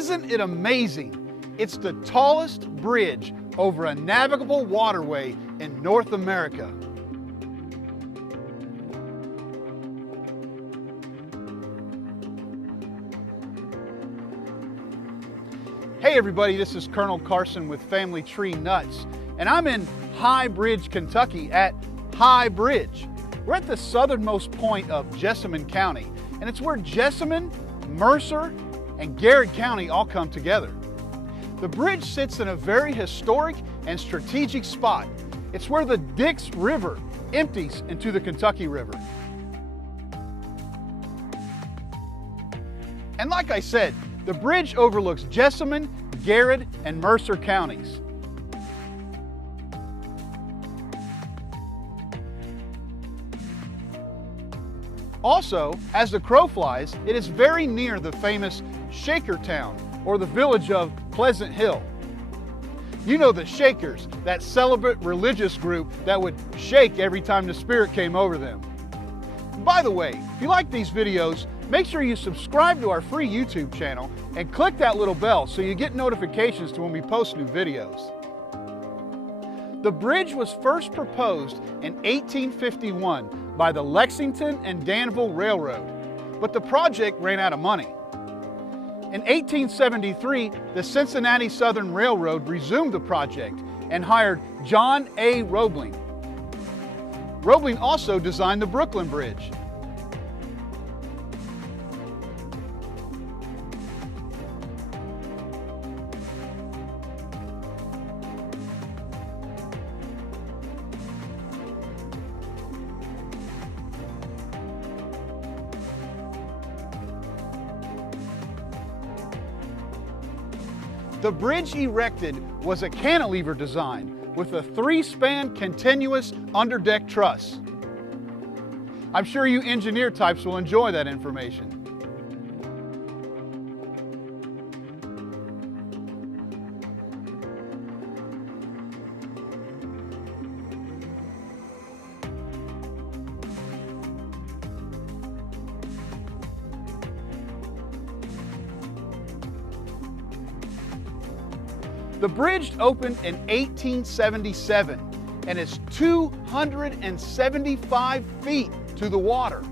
Isn't it amazing? It's the tallest bridge over a navigable waterway in North America. Hey everybody, this is Colonel Carson with Family Tree Nuts, and I'm in High Bridge, Kentucky at High Bridge. We're at the southernmost point of Jessamine County, and it's where Jessamine, Mercer, and Garrett County all come together. The bridge sits in a very historic and strategic spot. It's where the Dix River empties into the Kentucky River. And like I said, the bridge overlooks Jessamine, Garrett, and Mercer counties. Also, as the crow flies, it is very near the famous Shakertown, or the village of Pleasant Hill. You know the Shakers, that celibate religious group that would shake every time the spirit came over them. By the way, if you like these videos, make sure you subscribe to our free YouTube channel and click that little bell so you get notifications to when we post new videos. The bridge was first proposed in 1851 by the Lexington and Danville Railroad, but the project ran out of money. In 1873, the Cincinnati Southern Railroad resumed the project and hired John A. Roebling. Roebling also designed the Brooklyn Bridge. The bridge erected was a cantilever design with a 3-span continuous underdeck truss. I'm sure you engineer types will enjoy that information. The bridge opened in 1877 and is 275 feet to the water.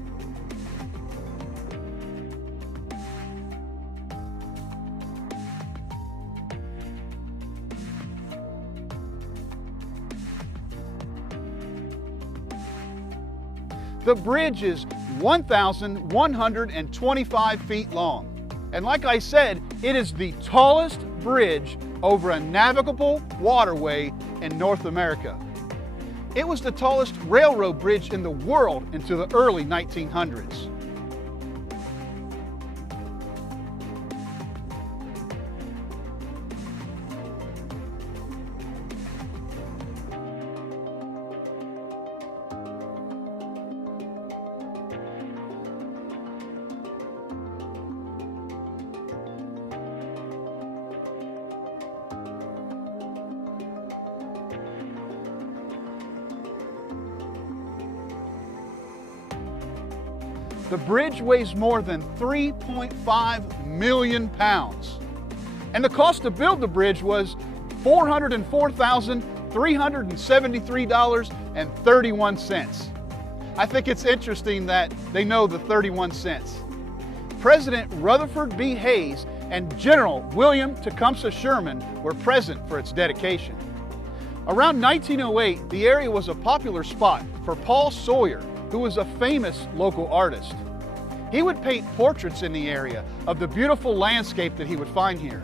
The bridge is 1,125 feet long. And like I said, it is the tallest bridge over a navigable waterway in North America. It was the tallest railroad bridge in the world into the early 1900s. The bridge weighs more than 3.5 million pounds. And the cost to build the bridge was $404,373.31. I think it's interesting that they know the 31 cents. President Rutherford B. Hayes and General William Tecumseh Sherman were present for its dedication. Around 1908, the area was a popular spot for Paul Sawyer, who was a famous local artist. He would paint portraits in the area of the beautiful landscape that he would find here.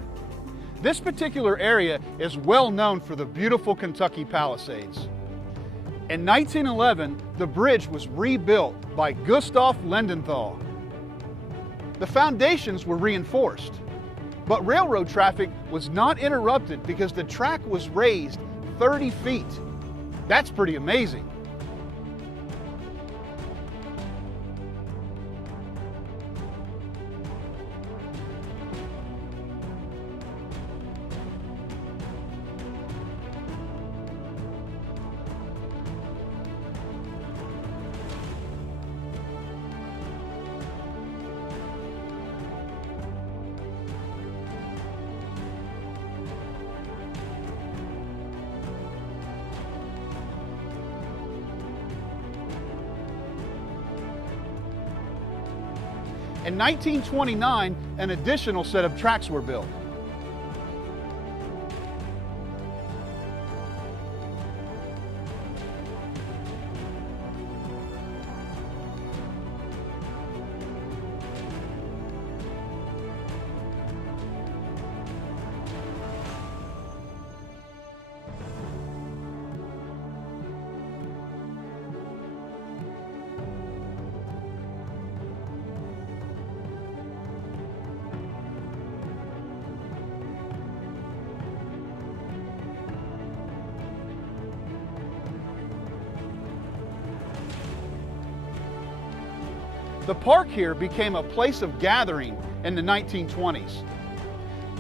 This particular area is well known for the beautiful Kentucky Palisades. In 1911, the bridge was rebuilt by Gustav Lindenthal. The foundations were reinforced, but railroad traffic was not interrupted because the track was raised 30 feet. That's pretty amazing. In 1929, an additional set of tracks were built. The park here became a place of gathering in the 1920s.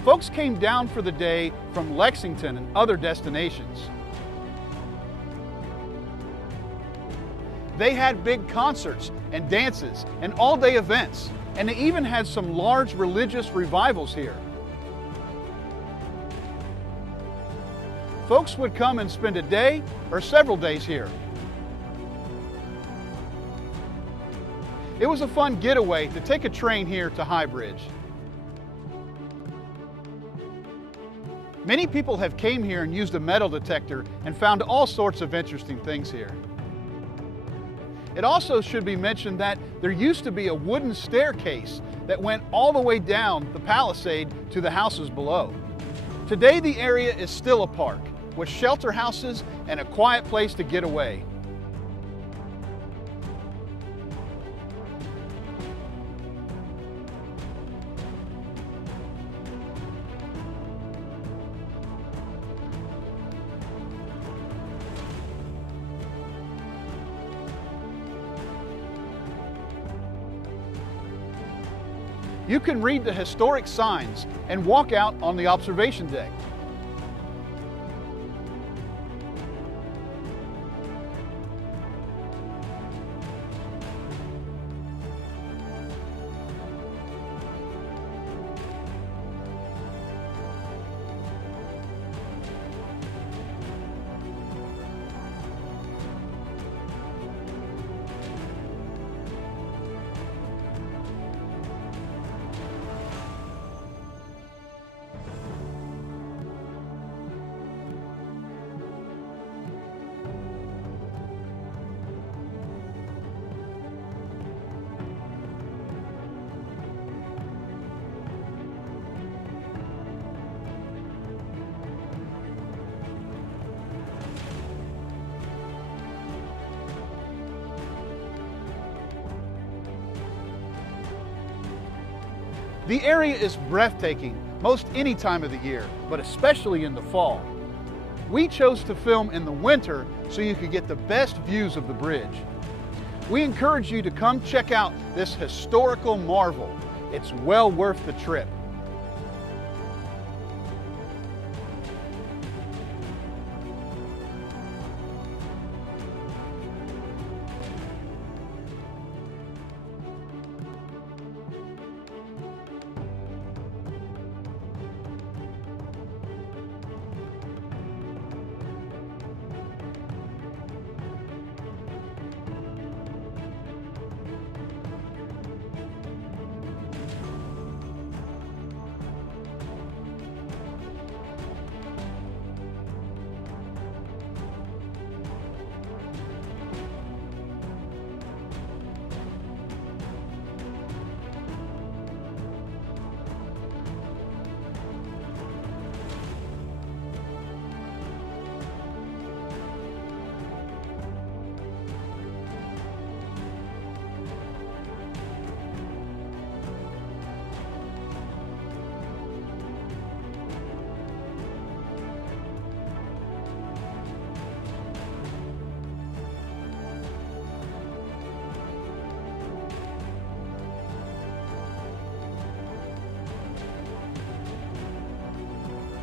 Folks came down for the day from Lexington and other destinations. They had big concerts and dances and all-day events, and they even had some large religious revivals here. Folks would come and spend a day or several days here. It was a fun getaway to take a train here to High Bridge. Many people have came here and used a metal detector and found all sorts of interesting things here. It also should be mentioned that there used to be a wooden staircase that went all the way down the palisade to the houses below. Today the area is still a park with shelter houses and a quiet place to get away. You can read the historic signs and walk out on the observation deck. The area is breathtaking most any time of the year, but especially in the fall. We chose to film in the winter so you could get the best views of the bridge. We encourage you to come check out this historical marvel. It's well worth the trip.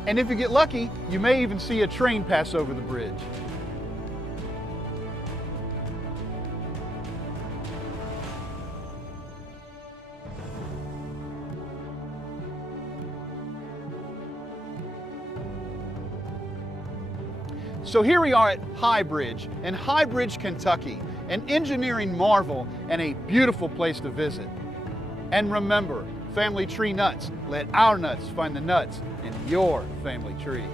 And if you get lucky, you may even see a train pass over the bridge. So here we are at High Bridge in High Bridge, Kentucky, an engineering marvel and a beautiful place to visit. And remember, family tree nuts, let our nuts find the nuts in your family tree.